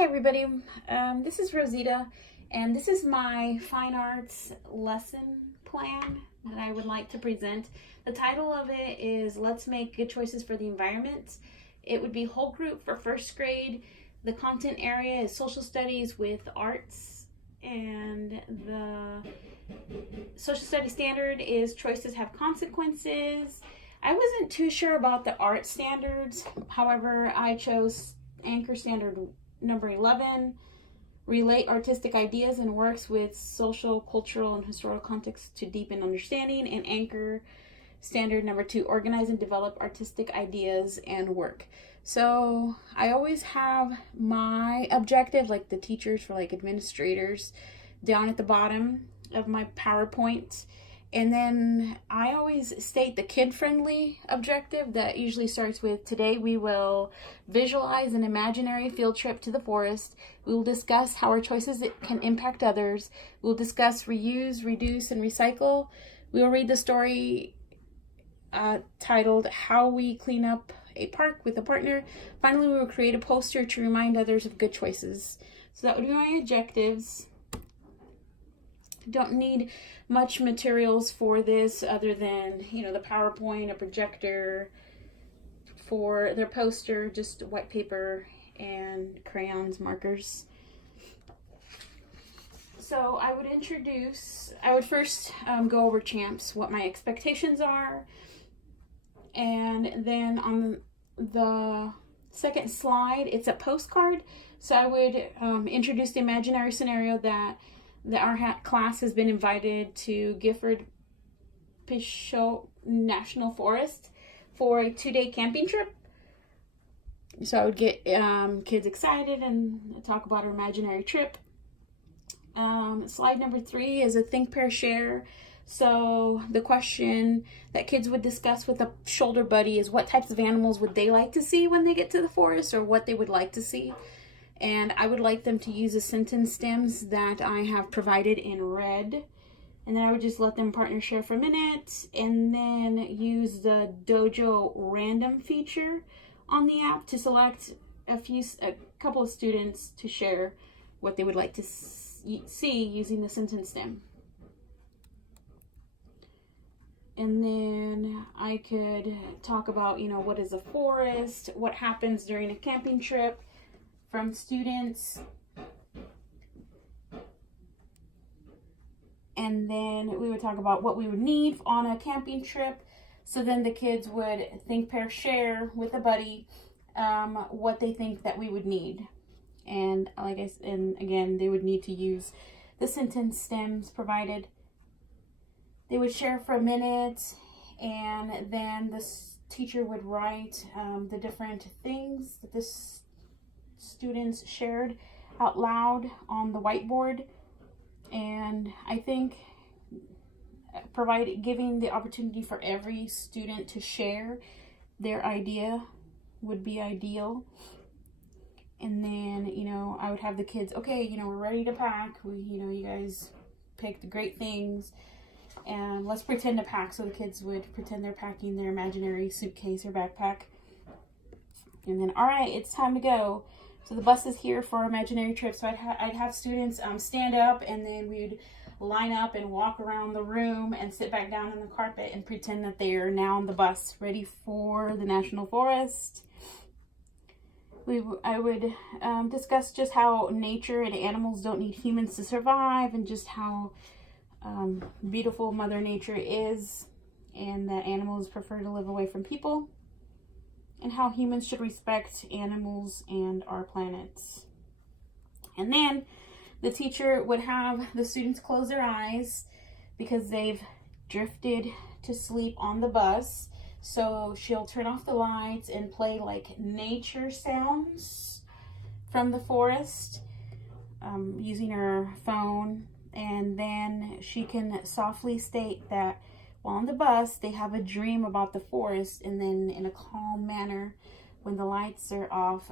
Hey everybody, this is Rosita, and this is my fine arts lesson plan that I would like to present. The title of it is Let's Make Good Choices for the Environment. It would be whole group for first grade. The content area is social studies with arts, and the social studies standard is choices have consequences. I wasn't too sure about the art standards, however I chose Anchor Standard number 11, relate artistic ideas and works with social, cultural, and historical context to deepen understanding, and Anchor Standard number 2, organize and develop artistic ideas and work. So I always have my objective, like the teachers for like administrators, down at the bottom of my PowerPoint. And then I always state the kid-friendly objective that usually starts with, today we will visualize an imaginary field trip to the forest. We will discuss how our choices can impact others. We'll discuss reuse, reduce, and recycle. We will read the story titled How We Clean Up a Park with a Partner. Finally, we will create a poster to remind others of good choices. So that would be my objectives. Don't need much materials for this other than, the PowerPoint, a projector for their poster, just white paper and crayons, markers. So I would first go over CHAMPS, what my expectations are, and then on the second slide, it's a postcard. So I would introduce the imaginary scenario that our class has been invited to Gifford Pinchot National Forest for a 2-day camping trip. So I would get kids excited and talk about our imaginary trip. Slide number 3 is a think, pair, share. So the question that kids would discuss with a shoulder buddy is what types of animals would they like to see when they get to the forest, or what they would like to see. And I would like them to use the sentence stems that I have provided in red. And then I would just let them partner share for a minute, and then use the Dojo random feature on the app to select a couple of students to share what they would like to see using the sentence stem. And then I could talk about, what is a forest, what happens during a camping trip from students. And then we would talk about what we would need on a camping trip. So then the kids would think, pair, share with a buddy what they think that we would need. And again, they would need to use the sentence stems provided. They would share for a minute, and then the teacher would write the different things that this students shared out loud on the whiteboard. And I think giving the opportunity for every student to share their idea would be ideal. And then, I would have the kids, okay, we're ready to pack. You guys picked great things, and let's pretend to pack. So the kids would pretend they're packing their imaginary suitcase or backpack. And then, all right, it's time to go. So the bus is here for our imaginary trip. So I'd have students stand up, and then we'd line up and walk around the room and sit back down on the carpet and pretend that they are now on the bus ready for the National Forest. I would discuss just how nature and animals don't need humans to survive, and just how beautiful Mother Nature is, and that animals prefer to live away from people, and how humans should respect animals and our planet. And then the teacher would have the students close their eyes because they've drifted to sleep on the bus. So she'll turn off the lights and play like nature sounds from the forest using her phone. And then she can softly state that while on the bus, they have a dream about the forest, and then in a calm manner, when the lights are off,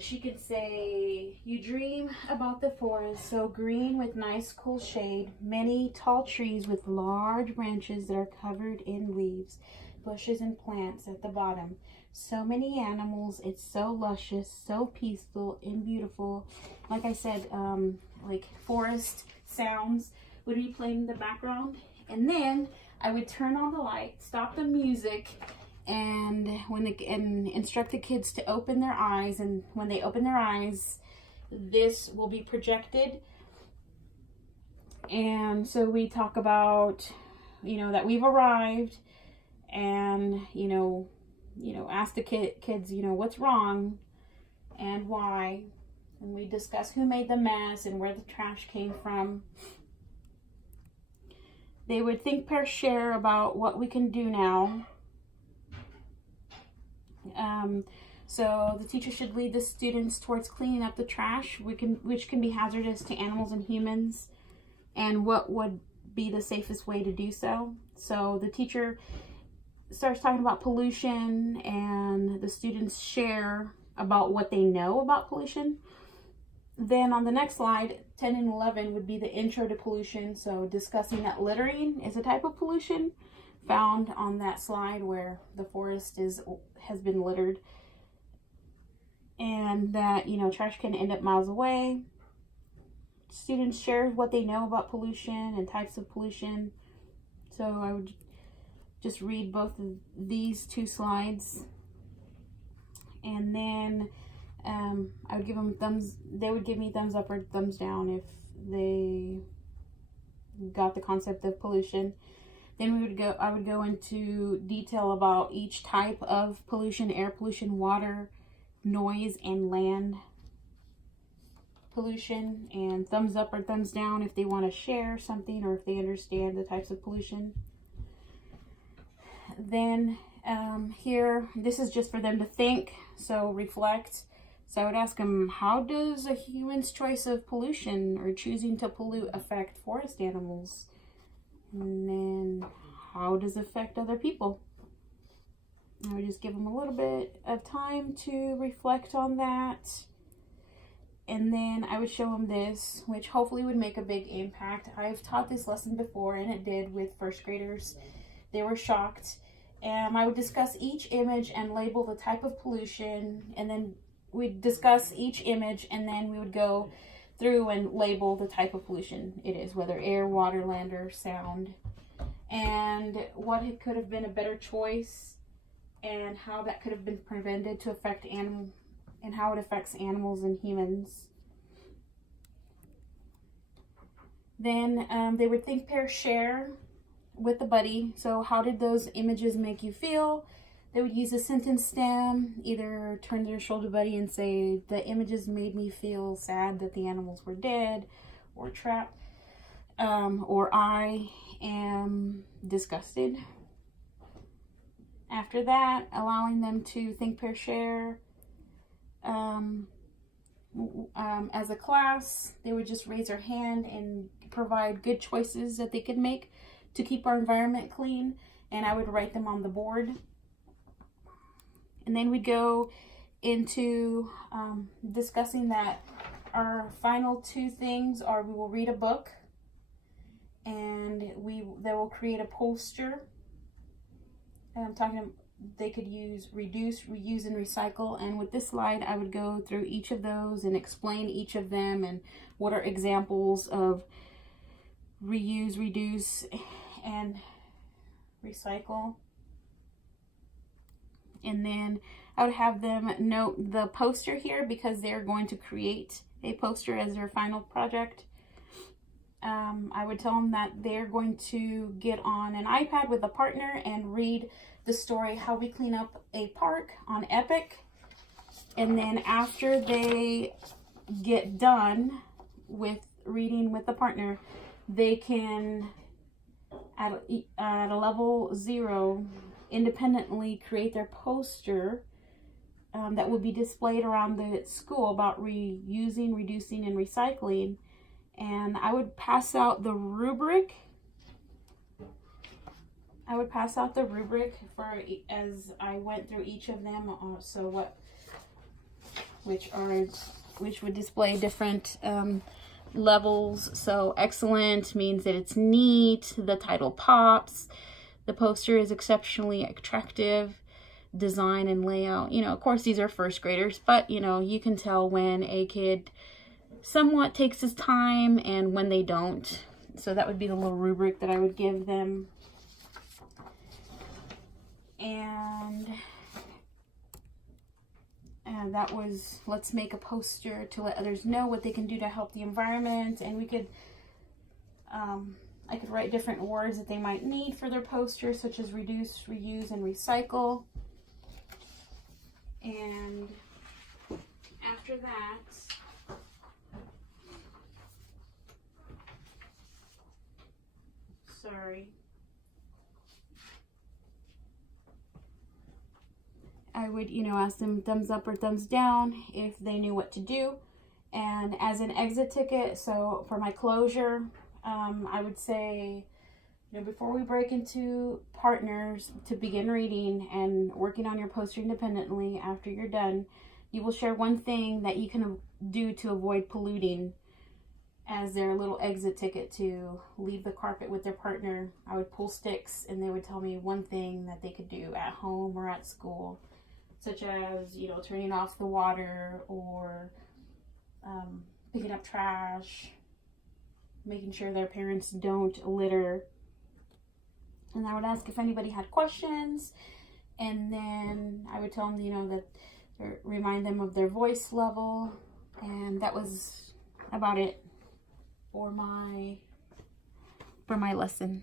she could say, you dream about the forest so green with nice cool shade, many tall trees with large branches that are covered in leaves, bushes and plants at the bottom. so many animals. It's so luscious, so peaceful and beautiful. Like I said, like forest sounds would be playing in the background. And then I would turn on the light, stop the music, and instruct the kids to open their eyes. And when they open their eyes, this will be projected. And so we talk about, that we've arrived, and, ask the kids, what's wrong and why. And we discuss who made the mess and where the trash came from. They would think, pair, share about what we can do now. So the teacher should lead the students towards cleaning up the trash, which can be hazardous to animals and humans, and what would be the safest way to do so. So the teacher starts talking about pollution, and the students share about what they know about pollution. Then on the next slide, 10 and 11 would be the intro to pollution. So discussing that littering is a type of pollution found on that slide where the forest has been littered, and that, trash can end up miles away. Students share what they know about pollution and types of pollution. So I would just read both of these two slides, and then I would give them they would give me thumbs up or thumbs down if they got the concept of pollution. Then I would go into detail about each type of pollution: air pollution, water, noise, and land pollution. And thumbs up or thumbs down if they want to share something or if they understand the types of pollution. Then here, this is just for them to think, so reflect. So I would ask them, how does a human's choice of pollution or choosing to pollute affect forest animals? And then, how does it affect other people? I would just give them a little bit of time to reflect on that. And then I would show them this, which hopefully would make a big impact. I've taught this lesson before, and it did with first graders. They were shocked. I would discuss each image and label the type of pollution, and then we'd discuss each image, and then we would go through and label the type of pollution it is, whether air, water, land, or sound, and what it could have been a better choice, and how that could have been prevented to affect and how it affects animals and humans. Then they would think, pair, share with the buddy. So how did those images make you feel? They would use a sentence stem, either turn to their shoulder buddy and say, the images made me feel sad that the animals were dead or trapped, or I am disgusted. After that, allowing them to think, pair, share. As a class, they would just raise their hand and provide good choices that they could make to keep our environment clean, and I would write them on the board. And then we'd go into discussing that our final two things are, we will read a book, and they will create a poster. And I'm talking, they could use reduce, reuse, and recycle. And with this slide, I would go through each of those and explain each of them and what are examples of reuse, reduce, and recycle. And then I would have them note the poster here because they're going to create a poster as their final project. I would tell them that they're going to get on an iPad with a partner and read the story How We Clean Up a Park on Epic. And then after they get done with reading with the partner, they can, at a level 0, independently create their poster that will be displayed around the school about reusing, reducing, and recycling. And I would pass out the rubric. For as I went through each of them. Which would display different levels. So excellent means that it's neat. The title pops. The poster is exceptionally attractive. design and layout. You know, of course, these are first graders, but, you know, you can tell when a kid somewhat takes his time and when they don't. So that would be the little rubric that I would give them. And that was, let's make a poster to let others know what they can do to help the environment. And we could, I could write different words that they might need for their poster, such as reduce, reuse, and recycle. And after that, I would, you know, ask them thumbs up or thumbs down if they knew what to do. And as an exit ticket, so for my closure, I would say, you know, before we break into partners to begin reading and working on your poster independently, after you're done, you will share one thing that you can do to avoid polluting as their little exit ticket to leave the carpet with their partner. I would pull sticks and they would tell me one thing that they could do at home or at school, such as, you know, turning off the water or picking up trash, making sure their parents don't litter. And I would ask if anybody had questions, and then I would tell them, you know, that remind them of their voice level. And that was about it for my lesson.